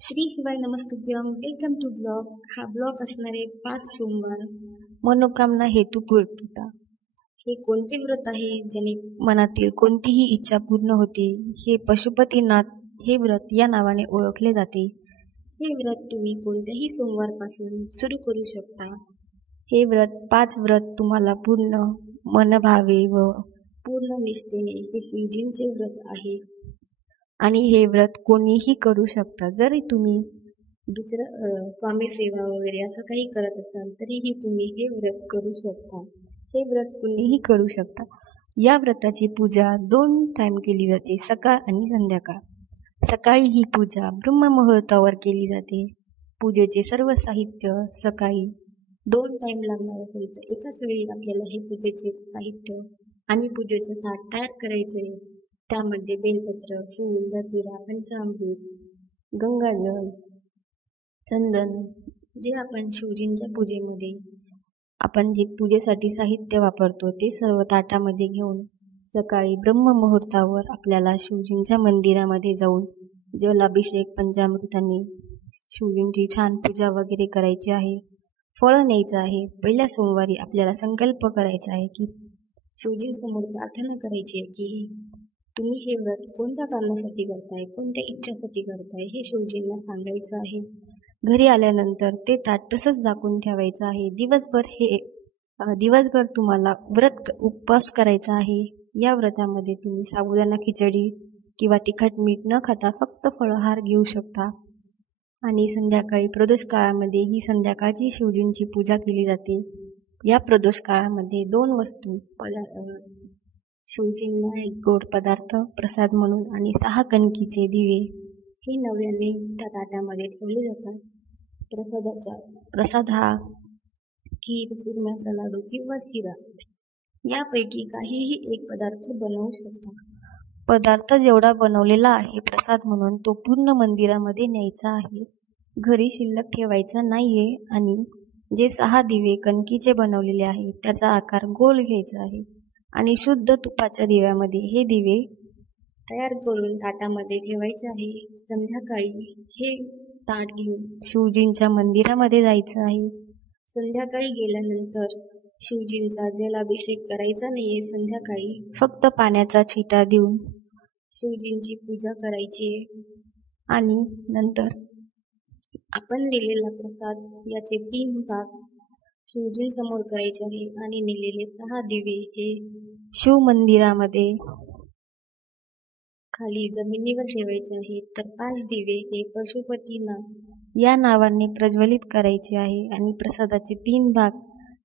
श्री शिवाय नमस्तुभ्यम. Welcome to blog. हा ब्लॉग असणारे 5 सोमवार मनोकामना हेतू पूर्तता. हे कोणते व्रत आहे ज्याने मनातील कोणतीही इच्छा पूर्ण होते? हे पशुपतीनाथ हे व्रत या नावाने ओळखले जाते. हे व्रत तुम्ही कोणत्याही सोमवारपासून सुरू करू शकता. हे व्रत 5 व्रत तुम्हाला पूर्ण मनभावे व पूर्ण निष्ठेने हे शिवजींचे व्रत आहे आणि हे व्रत कोणीही करू शकता. जरी तुम्ही दुसरं स्वामी सेवा वगैरे असं काही करत असाल तरीही तुम्ही हे व्रत करू शकता. हे व्रत कोणीही करू शकता. या व्रताची पूजा 2 टाइम केली जाते, सकाळ आणि संध्याकाळ. सकाळी ही पूजा ब्रह्ममुहूर्तावर केली जाते. पूजेचे सर्व साहित्य सकाळी 2 टाइम लागणार असेल तर एकाच वेळी आपल्याला हे पूजेचे साहित्य आणि पूजेचं ताट तयार करायचं आहे. त्यामध्ये बेलपत्र, फूल, धतुरा, पंचामृत, गंगाजल, चंदन, जे आपण शिवजींच्या पूजेमध्ये आपण जे पूजेसाठी साहित्य वापरतो ते सर्व ताटामध्ये घेऊन सकाळी ब्रह्ममुहूर्तावर आपल्याला शिवजींच्या मंदिरामध्ये जाऊन जलाभिषेक पंचामृताने शिवजींची छान पूजा वगैरे करायची आहे. फळं न्यायचं आहे. पहिल्या सोमवारी आपल्याला संकल्प करायचा आहे की शिवजींसमोर प्रार्थना करायची आहे की तुम्ही हे व्रत कोणत्या कारणासाठी करताय, कोणत्या इच्छासाठी करताय हे शिवजींना सांगायचं आहे. घरी आल्यानंतर ते ताट तसंच झाकून ठेवायचं आहे. दिवसभर तुम्हाला व्रत उपवास करायचा आहे. या व्रतामध्ये तुम्ही साबुदाणा खिचडी किंवा तिखट मीठ न खाता फक्त फळाहार घेऊ शकता. आणि संध्याकाळी प्रदोष काळामध्ये ही संध्याकाळची शिवजींची पूजा केली जाते. या प्रदोष काळामध्ये 2 वस्तू शिवजींना एक गोड पदार्थ प्रसाद म्हणून आणि 6 कणकीचे दिवे हे नव्याने त्या ताटामध्ये ठेवले जातात. प्रसाद हा खीर, चुरम्याचा लाडू किंवा शिरा यापैकी काहीही एक पदार्थ बनवू शकता. पदार्थ जेवढा बनवलेला आहे प्रसाद म्हणून तो पूर्ण मंदिरामध्ये न्यायचा आहे. घरी शिल्लक ठेवायचा नाहीये. आणि जे 6 दिवे कणकीचे बनवलेले आहेत त्याचा आकार गोल घ्यायचा आहे आणि शुद्ध तुपाच्या दिव्यामध्ये हे दिवे तयार करून ताटामध्ये ठेवायचे आहे. संध्याकाळी हे ताट घेऊन शिवजींच्या मंदिरामध्ये जायचं आहे. संध्याकाळी गेल्यानंतर शिवजींचा जलाभिषेक करायचा नाहीये. संध्याकाळी फक्त पाण्याचा छिटा देऊन शिवजींची पूजा करायची आहे. आणि नंतर आपण दिलेला प्रसाद याचे 3 भाग शिवजींसमोर करायचे आहे आणि नेलेले 6 दिवे हे शिव मंदिरामध्ये खाली जमिनीवर ठेवायचे आहेत. तर 5 दिवे हे पशुपतीनाथ या नावाने प्रज्वलित करायचे आहे. आणि प्रसादाचे 3 भाग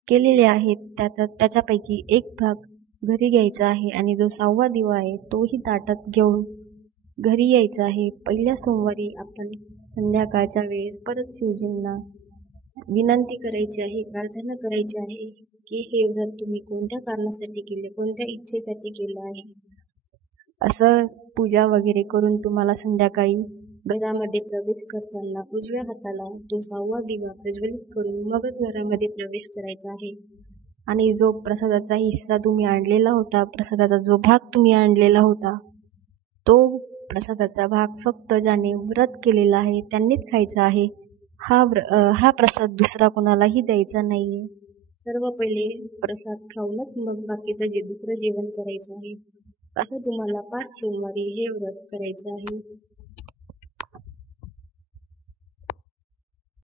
केलेले आहेत. त्याच्यापैकी 1 भाग घरी घ्यायचा आहे आणि जो 6वा दिवा आहे तोही ताटात घेऊन घरी यायचा आहे. पहिल्या सोमवारी आपण संध्याकाळच्या वेळेस परत शिवजींना विनंती करायची आहे, प्रार्थना करायची आहे की हे व्रत तुम्ही कोणत्या कारणासाठी केले, कोणत्या इच्छेसाठी केलं आहे. असं पूजा वगैरे करून तुम्हाला संध्याकाळी घरामध्ये प्रवेश करताना उजव्या हाताला तो 6वा दिवा प्रज्वलित करून मगच घरामध्ये प्रवेश करायचा आहे. आणि जो प्रसादाचा हिस्सा तुम्ही आणलेला होता, प्रसादाचा जो भाग तुम्ही आणलेला होता तो प्रसादाचा भाग फक्त ज्याने व्रत केलेला आहे त्यांनीच खायचा आहे. हा प्रसाद दुसरा कोणालाही द्यायचा नाहीये. सर्व पहिले प्रसाद खाऊनच मग बाकीचं दुसरं जेवण करायचं आहे. असं तुम्हाला 5 सोमवारी हे व्रत करायचं आहे.